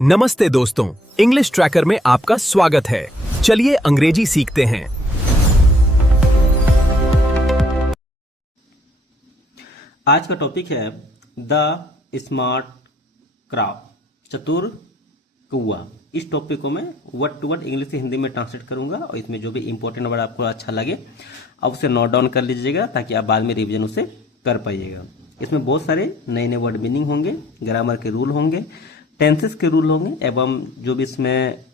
नमस्ते दोस्तों, English tracker में आपका स्वागत है। चलिए अंग्रेजी सीखते हैं। आज का टॉपिक है द स्मार्ट क्राउ, चतुर कौआ। इस टॉपिक को मैं वर्ड टू वर्ड इंग्लिश से हिंदी में ट्रांसलेट करूंगा और इसमें जो भी इंपॉर्टेंट वर्ड आपको अच्छा लगे आप उसे नोट डाउन कर लीजिएगा ताकि आप बाद में रिवीजन उसे कर पाइएगा। इसमें बहुत सारे नए नए वर्ड मीनिंग होंगे, ग्रामर के रूल होंगे, टेंसेस के रूल होंगे एवं जो भी इसमें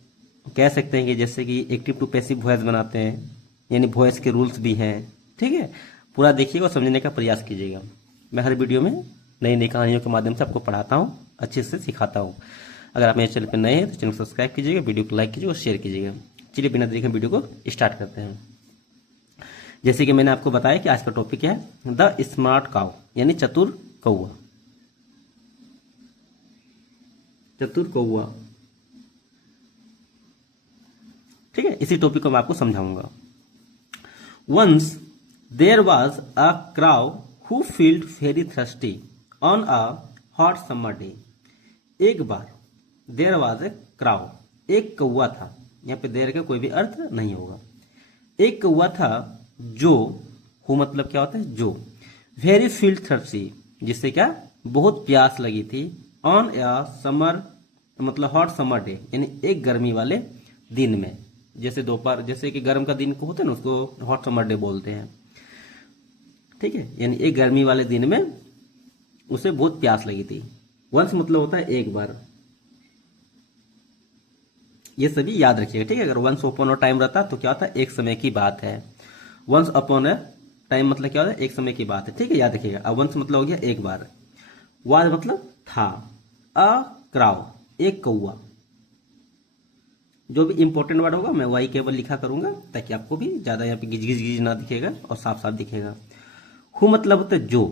कह सकते हैं कि जैसे कि एक्टिव टू पैसिव वॉइस बनाते हैं, यानी वॉइस के रूल्स भी हैं। ठीक है, पूरा देखिएगा और समझने का प्रयास कीजिएगा। मैं हर वीडियो में नई नई कहानियों के माध्यम से आपको पढ़ाता हूँ, अच्छे से सिखाता हूँ। अगर आप मेरे चैनल पर नए हैं तो चैनल को सब्सक्राइब कीजिएगा, वीडियो को लाइक कीजिएगा और शेयर कीजिएगा। चलिए बिना देरी के वीडियो को स्टार्ट करते हैं। जैसे कि मैंने आपको बताया कि आज का टॉपिक है द स्मार्ट काउ, यानी चतुर कौआ। चतुर कौआ, ठीक है, इसी टॉपिक को मैं आपको समझाऊंगा। Once there was a crow who felt very thirsty on a hot summer day. एक बार देयर वॉज ए क्राउ, एक कौआ था। यहां पे देयर का कोई भी अर्थ नहीं होगा। एक कौआ था जो, हु मतलब क्या होता है, जो, वेरी फील्ड थर्स्टी, जिससे क्या बहुत प्यास लगी थी, ऑन अ समर मतलब हॉट समर डे, यानी एक गर्मी वाले दिन में। जैसे दोपहर, जैसे कि गर्म का दिन को होता है ना, उसको हॉट समर डे बोलते हैं। ठीक है, यानी एक गर्मी वाले दिन में उसे बहुत प्यास लगी थी। वंस मतलब होता है एक बार, ये सभी याद रखिएगा। ठीक है, अगर वंस अपॉन अ टाइम रहता तो क्या होता है, एक समय की बात है। वंस अपॉन अ टाइम मतलब क्या होता है, एक समय की बात है। ठीक है, याद रखिएगा। अब वंस मतलब हो गया एक बार, वाज मतलब था, अ क्राउ एक कौआ। जो भी इंपॉर्टेंट वर्ड होगा मैं वही केवल लिखा करूंगा ताकि आपको भी ज्यादा यहाँ पे गिज गिज गिज ना दिखेगा और साफ साफ दिखेगा। हु मतलब होता है जो,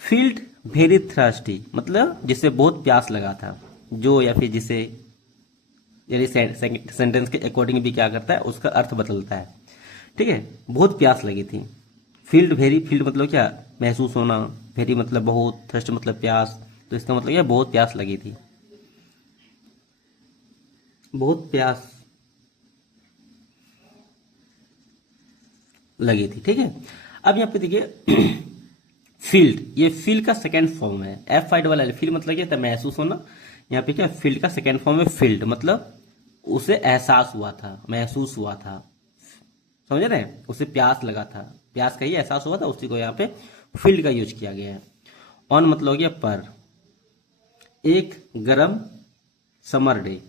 फील्ड वेरी थ्रस्टी मतलब जिसे बहुत प्यास लगा था, जो या फिर जिसे, यानी सेंटेंस के अकॉर्डिंग भी क्या करता है, उसका अर्थ बदलता है। ठीक है, बहुत प्यास लगी थी। फील्ड वेरी, फील्ड मतलब क्या, महसूस होना, वेरी मतलब बहुत, थ्रस्ट मतलब प्यास, तो इसका मतलब क्या, बहुत प्यास लगी थी, बहुत प्यास लगी थी। ठीक है, अब यहाँ पे देखिए फील्ड, ये फील्ड का सेकेंड फॉर्म है। F I double L, field मतलब क्या था, महसूस होना। यहाँ पे क्या, फील्ड का सेकेंड फॉर्म है फील्ड, मतलब उसे एहसास हुआ था, महसूस हुआ था। समझ रहे हैं, उसे प्यास लगा था, प्यास का ही एहसास हुआ था, उसी को यहाँ पे फील्ड का यूज किया गया है। ऑन मतलब हो गया पर, एक गर्म समर डे,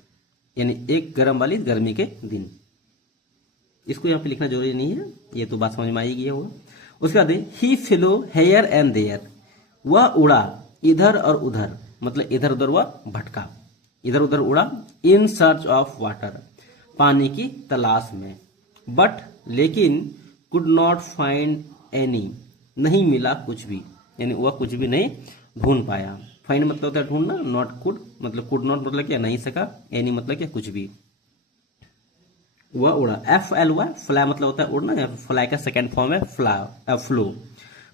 यानी एक गर्म वाली गर्मी के दिन। इसको यहाँ पे लिखना जरूरी नहीं है, ये तो बात समझ में आई गया होगा। उसके बाद ही फ्लो हेयर एंड देयर, वह उड़ा इधर और उधर, मतलब इधर उधर वह भटका, इधर उधर उड़ा। इन सर्च ऑफ वाटर, पानी की तलाश में। बट लेकिन कुड नॉट फाइंड एनी, नहीं मिला कुछ भी, यानी वह कुछ भी नहीं ढूंढ पाया। फाइंड मतलब होता है ढूंढना, नॉट कुड मतलब, कुड नॉट मतलब क्या, नहीं सका, एनी मतलब क्या, कुछ भी। वह उड़ा, एफ एल वाई, फ्लाई मतलब होता है उड़ना, या फ्लाई का सेकेंड फॉर्म है फ्लाई, फ्लो।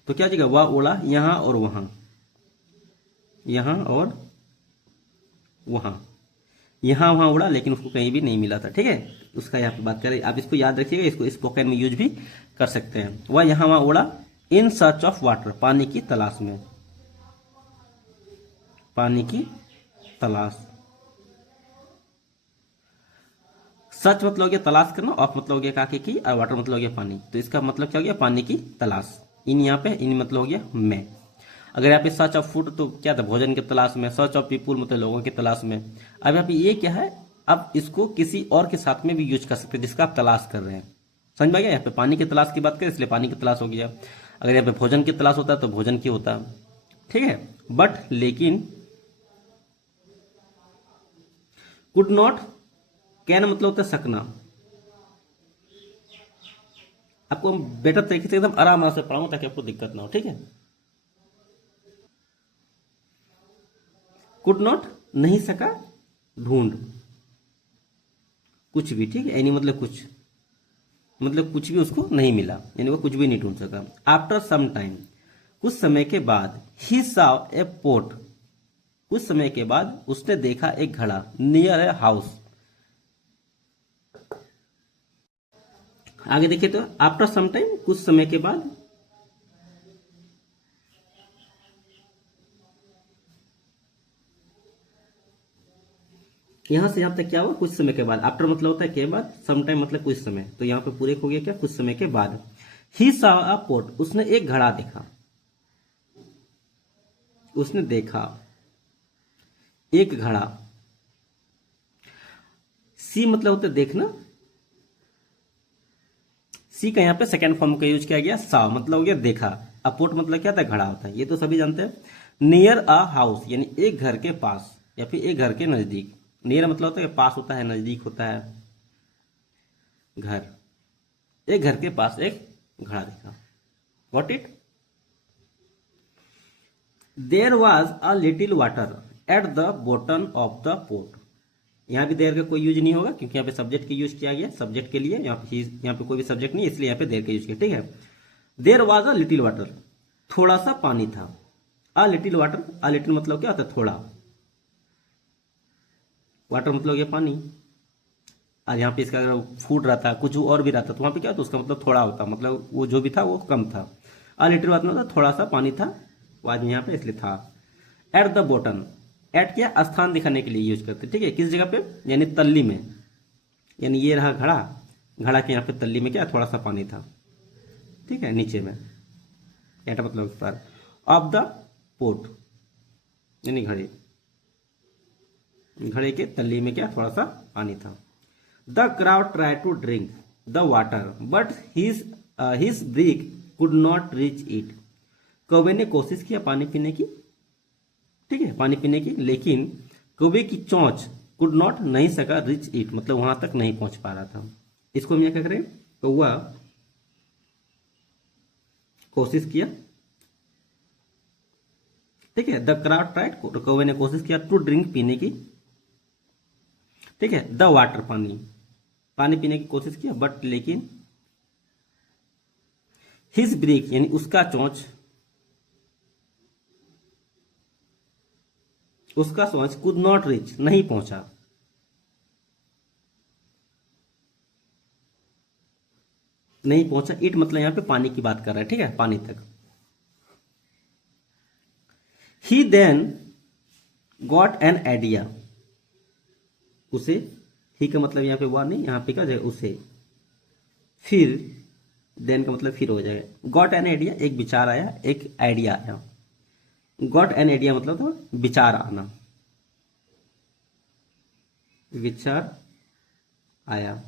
तो क्या जगह, वह उड़ा यहां और वहां, यहां और वहां, यहां वहां उड़ा लेकिन उसको कहीं भी नहीं मिला था। ठीक है, उसका यहाँ पे बात करें, आप इसको याद रखिएगा, इसको स्पोकन में यूज भी कर सकते हैं। वह यहां वहां उड़ा, इन सर्च ऑफ वाटर, पानी की तलाश में, पानी की तलाश। सच मतलब हो गया तलाश करना, ऑफ मतलब हो गया काके की, और वाटर मतलब हो गया पानी। तो इसका मतलब क्या हो गया, पानी की तलाश। इन यहाँ पे इन मतलब हो गया मैं। अगर यहाँ पे सर्च ऑफ फूड तो क्या था, भोजन की तलाश में। सर्च ऑफ पीपुल मतलब लोगों की तलाश में। अब यहाँ पे ये क्या है, अब इसको किसी और के साथ में भी यूज कर सकते हैं जिसका आप तलाश कर रहे हैं। समझ में आ गया, यहाँ पे पानी की तलाश की बात करें इसलिए पानी की तलाश हो गया। अगर यहाँ पे भोजन की तलाश होता तो भोजन की होता। ठीक है, बट लेकिन, कुड नॉट, कैन मतलब होता है सकना। आपको बेटर तरीके से एकदम आराम से पढ़ाऊं ताकि आपको दिक्कत ना हो। ठीक है, कुड नॉट नहीं सका, ढूंढ कुछ भी। ठीक है, एनी मतलब कुछ, मतलब कुछ भी उसको नहीं मिला, यानी वो कुछ भी नहीं ढूंढ सका। आफ्टर सम टाइम, कुछ समय के बाद, ही सॉ ए पोट, कुछ समय के बाद उसने देखा एक घड़ा नियर ए हाउस। आगे देखिए तो आफ्टर सम टाइम, कुछ समय के बाद, यहां से यहां तक क्या हुआ, कुछ समय के बाद। आफ्टर मतलब होता है के बाद, सम टाइम मतलब कुछ समय, तो यहां पे पूरे हो गया क्या, कुछ समय के बाद। ही सॉ अ पोट, उसने एक घड़ा देखा, उसने देखा एक घड़ा। सी मतलब होता है देखना, सी का यहाँ पे सेकेंड फॉर्म का यूज किया गया। सा मतलब हो गया देखा, अपोट मतलब क्या था, घड़ा होता है, ये तो सभी जानते हैं। नियर अ हाउस यानी एक घर के पास या फिर एक घर के नजदीक। नियर मतलब होता है पास होता है, नजदीक होता है, घर। एक घर के पास एक घड़ा देखा। What it, there was a little water at the bottom of the pot. यहाँ भी देर का कोई यूज नहीं होगा क्योंकि यहाँ पे सब्जेक्ट का यूज किया गया, सब्जेक्ट के लिए। यहाँ पे कोई भी सब्जेक्ट नहीं, इसलिए यहाँ पे देर का यूज किया, ठीक है। There was a little water, थोड़ा सा पानी था। अ लिटिल वाटर, अ लिटिल मतलब क्या होता है, थोड़ा। वाटर मतलब गया पानी। और यहाँ पे इसका अगर फूड रहता, कुछ और भी रहता, तो वहां पे क्या होता, उसका मतलब थोड़ा होता, मतलब वो जो भी था वो कम था। अ लिटिल वाटर मतलब थोड़ा सा पानी था, वो आदमी यहाँ पे इसलिए था। एट द बॉटम, एट क्या स्थान दिखाने के लिए यूज करते, ठीक है, किस जगह पे, यानी तल्ली में। यानी ये रहा घड़ा, घड़ा के यहाँ पे तल्ली में क्या थोड़ा सा पानी था, ठीक है, नीचे में। एट मतलब पर, ऑफ द पोट यानी घड़े, घड़े के तल्ली में क्या थोड़ा सा पानी था। The crowd try to drink the water but his beak could not reach it. कौवे ने कोशिश किया पानी पीने की, ठीक है, पानी पीने की, लेकिन कौवे की चोंच कुड नॉट नहीं सका रिच इट, मतलब वहां तक नहीं पहुंच पा रहा था। इसको हम क्या करें, कौवा कोशिश किया, ठीक है। द क्राउड ट्राइड, कौवे ने कोशिश किया, टू ड्रिंक पीने की, ठीक है। द वाटर पानी, पानी पीने की कोशिश किया, बट लेकिन हिज ब्रीक यानी उसका चोंच, उसका चोंच कुड नॉट रीच नहीं पहुंचा। नहीं पहुंचा, इट मतलब यहां पे पानी की बात कर रहा है, ठीक है, पानी तक। ही देन गॉट एन आइडिया, उसे, ही का मतलब यहां पे वह नहीं, यहां पे क्या जाएगा, उसे। फिर देन का मतलब फिर हो जाएगा। गॉट एन आइडिया, एक विचार आया, एक आइडिया आया। गॉट एन आइडिया मतलब तो विचार आना, विचार आया।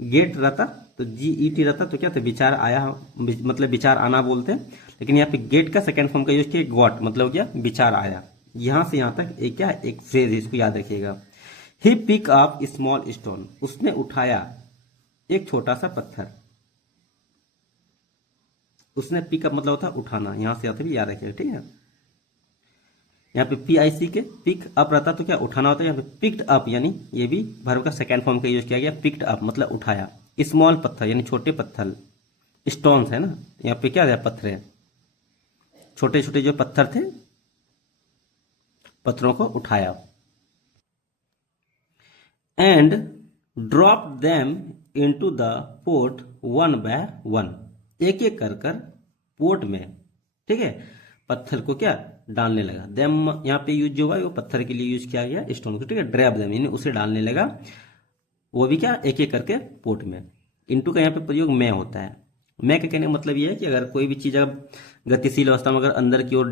गेट रहता तो GET रहता तो क्या था, विचार आया, मतलब विचार आना बोलते हैं। लेकिन यहाँ पे गेट का सेकंड फॉर्म का यूज किया, गॉट मतलब क्या, विचार आया। यहां से यहां तक एक क्या, एक फ्रेज, इसको याद रखिएगा। ही पिक अप स्मॉल स्टोन, उसने उठाया एक छोटा सा पत्थर। उसने पिकअप मतलब होता है उठाना, यहां से आता भी याद रखिएगा, ठीक है। यहाँ पे PIC के पिक अप रहता तो क्या उठाना होता है, यहाँ पे पिक्ड अप यानी ये भी वर्ब का सेकंड फॉर्म का यूज किया गया, पिक्ड अप मतलब उठाया। स्मॉल पत्थर यानी छोटे पत्थर, स्टोन्स है ना, यहाँ पे क्या है, पत्थर है, छोटे छोटे जो पत्थर थे, पत्थरों को उठाया। And drop them into the pot one by one, एक एक कर कर पोट में, ठीक है, पत्थर को क्या डालने लगा। देम यहाँ पे यूज जो हुआ वो पत्थर के लिए यूज किया गया, स्टोन को, ठीक है। ड्रैप देम यानी उसे डालने लगा, वो भी क्या एक एक करके पोट में। इनटू का यहाँ पे प्रयोग में होता है। मैं का कहने का मतलब ये है कि अगर कोई भी चीज अगर गतिशील अवस्था में अगर अंदर की ओर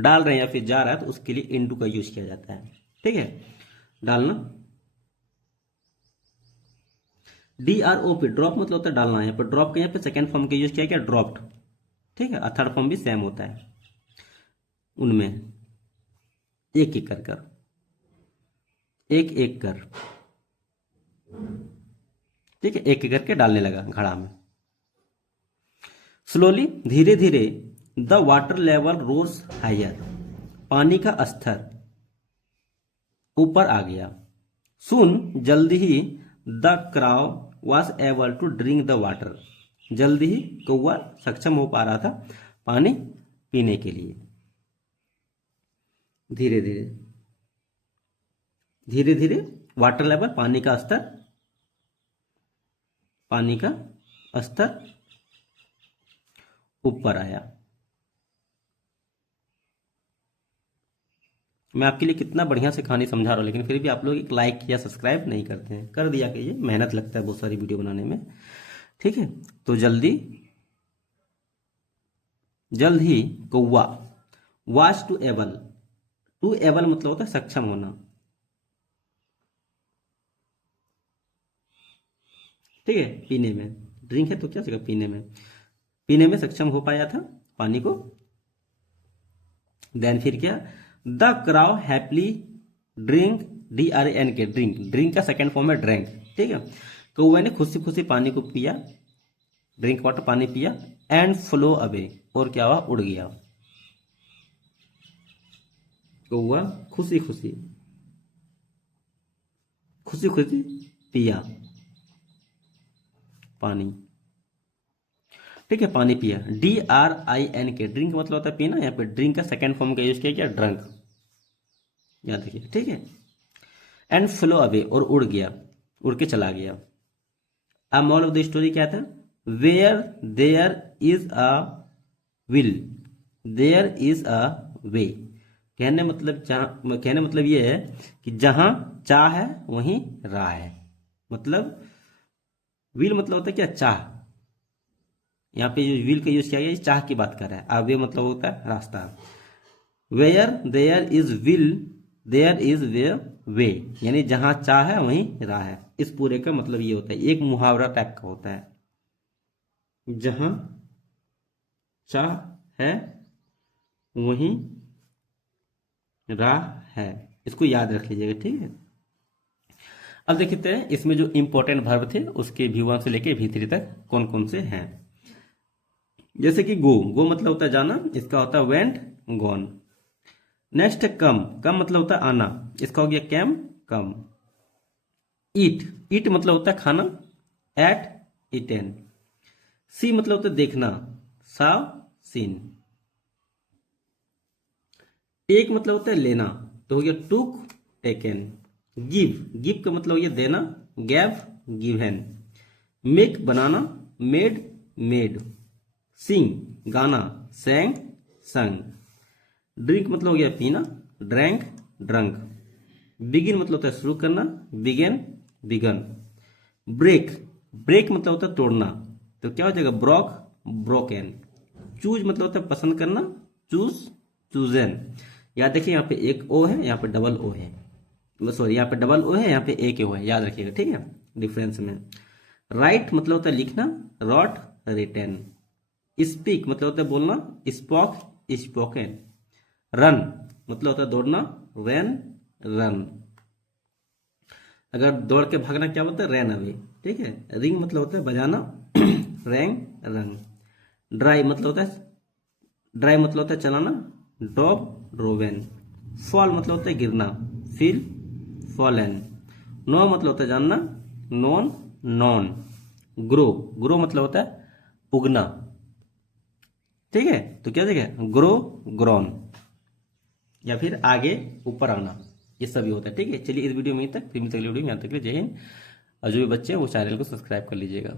डाल रहे हैं या फिर जा रहा है तो उसके लिए इनटू का यूज किया जाता है, ठीक है, डालना। DROP, ड्रॉप मतलब होता है डालना। यहाँ पर ड्रॉप का यहाँ पे सेकंड फॉर्म का यूज किया गया, ड्रॉप्ड, ठीक है। थर्ड फॉर्म भी सेम होता है उनमें, एक एक कर कर, एक एक कर, ठीक है, एक एक करके डालने लगा घड़ा में। स्लोली, धीरे धीरे, the water level rose higher, पानी का स्तर ऊपर आ गया। सुन, जल्दी ही, the crow was able to drink the water, जल्दी ही कौवा सक्षम हो पा रहा था पानी पीने के लिए। धीरे धीरे, धीरे धीरे वाटर लेवल, पानी का स्तर ऊपर आया। मैं आपके लिए कितना बढ़िया से कहानी समझा रहा हूं, लेकिन फिर भी आप लोग एक लाइक या सब्सक्राइब नहीं करते हैं। कर दिया कीजिए, मेहनत लगता है बहुत सारी वीडियो बनाने में, ठीक है। तो जल्द ही कौवा वाज टू एबल मतलब होता है सक्षम होना, ठीक है। पीने में, ड्रिंक है तो क्या जगह पीने में सक्षम हो पाया था पानी को। देन फिर क्या, the crow happily drink, DRANK, drink का सेकेंड फॉर्म है ड्रैंक, ठीक है। कौवे ने खुशी खुशी पानी को पिया, ड्रिंक वाटर पानी पिया, एंड फ्लो अवे, और क्या हुआ, उड़ गया। कौवा खुशी खुशी पिया पानी, ठीक है, पानी पिया। DRINK, ड्रिंक मतलब होता है पीना, यहाँ पे ड्रिंक का सेकेंड फॉर्म का यूज किया गया ड्रंक, याद रखिए, ठीक है। एंड फ्लो अवे, और उड़ गया, उड़ के चला गया। अब मॉरल ऑफ द स्टोरी क्या था, where there is a will there is a way. कहने मतलब ये है कि जहां चाह है वहीं राह है। मतलब विल मतलब होता है क्या, चाह। यहाँ पे जो विल का यूज किया गया, चाह की बात कर रहा है। अब वे मतलब होता है रास्ता। Where there is will there is way, यानी जहां चाह है वहीं राह है। इस पूरे का मतलब ये होता है, एक मुहावरा टाइप का होता है, जहां चाह है वहीं राह है। इसको याद रख लीजिएगा, ठीक है। अब देखते हैं इसमें जो इंपॉर्टेंट वर्ब थे उसके V1 से लेके V3 तक कौन कौन से हैं। जैसे कि गो मतलब होता है जाना, इसका होता है वेंट, गॉन। नेक्स्ट कम मतलब होता है आना, इसका हो गया कैम, कम। ईट मतलब होता है खाना, एट, ईटेन। सी मतलब होता है देखना, साव, सीन। टेक मतलब होता है लेना, तो हो गया टुक, टेकन। गिव का मतलब हो गया देना, गैव, गिवन। मेक बनाना, मेड, मेड। सिंग गाना, सैंग, संग। ड्रिंक मतलब हो गया पीना, ड्रैंक, ड्रंक। बिगिन मतलब होता है शुरू करना, बिगेन, बिगन। ब्रेक मतलब होता है तोड़ना, तो क्या हो जाएगा, ब्रॉक, ब्रोकन। चूज मतलब होता है पसंद करना, चूज, चूजन। याद देखिए यहाँ पे एक ओ है, यहाँ पे डबल ओ है, सॉरी यहाँ पे डबल ओ है, यहाँ पे एक ओ है, याद रखिएगा, ठीक है, डिफरेंस में। राइट मतलब होता है लिखना, रॉट, रिटेन। स्पीक मतलब होता है बोलना, स्पॉक, स्पोकन। रन मतलब होता है दौड़ना, रैन, रन। अगर दौड़ के भागना क्या बोलते हैं, रैन अवे, ठीक है। रिंग मतलब होता है बजाना, रैंग, रंग। ड्राई मतलब होता है चलाना, ड्रॉप, ड्रोवेन। फॉल मतलब होता है गिरना, फील, फॉलन। नो मतलब होता है जानना, नोन, नॉन। ग्रो मतलब होता है उगना, ठीक है। तो क्या देखेगा, ग्रो, ग्रोन, या फिर आगे ऊपर आना, ये सभी होता है, ठीक है। चलिए इस वीडियो में तक, फिर मिलते अगली वीडियो में, यहाँ तक के लिए जय हिंद। और जो भी बच्चे हैं वो चैनल को सब्सक्राइब कर लीजिएगा।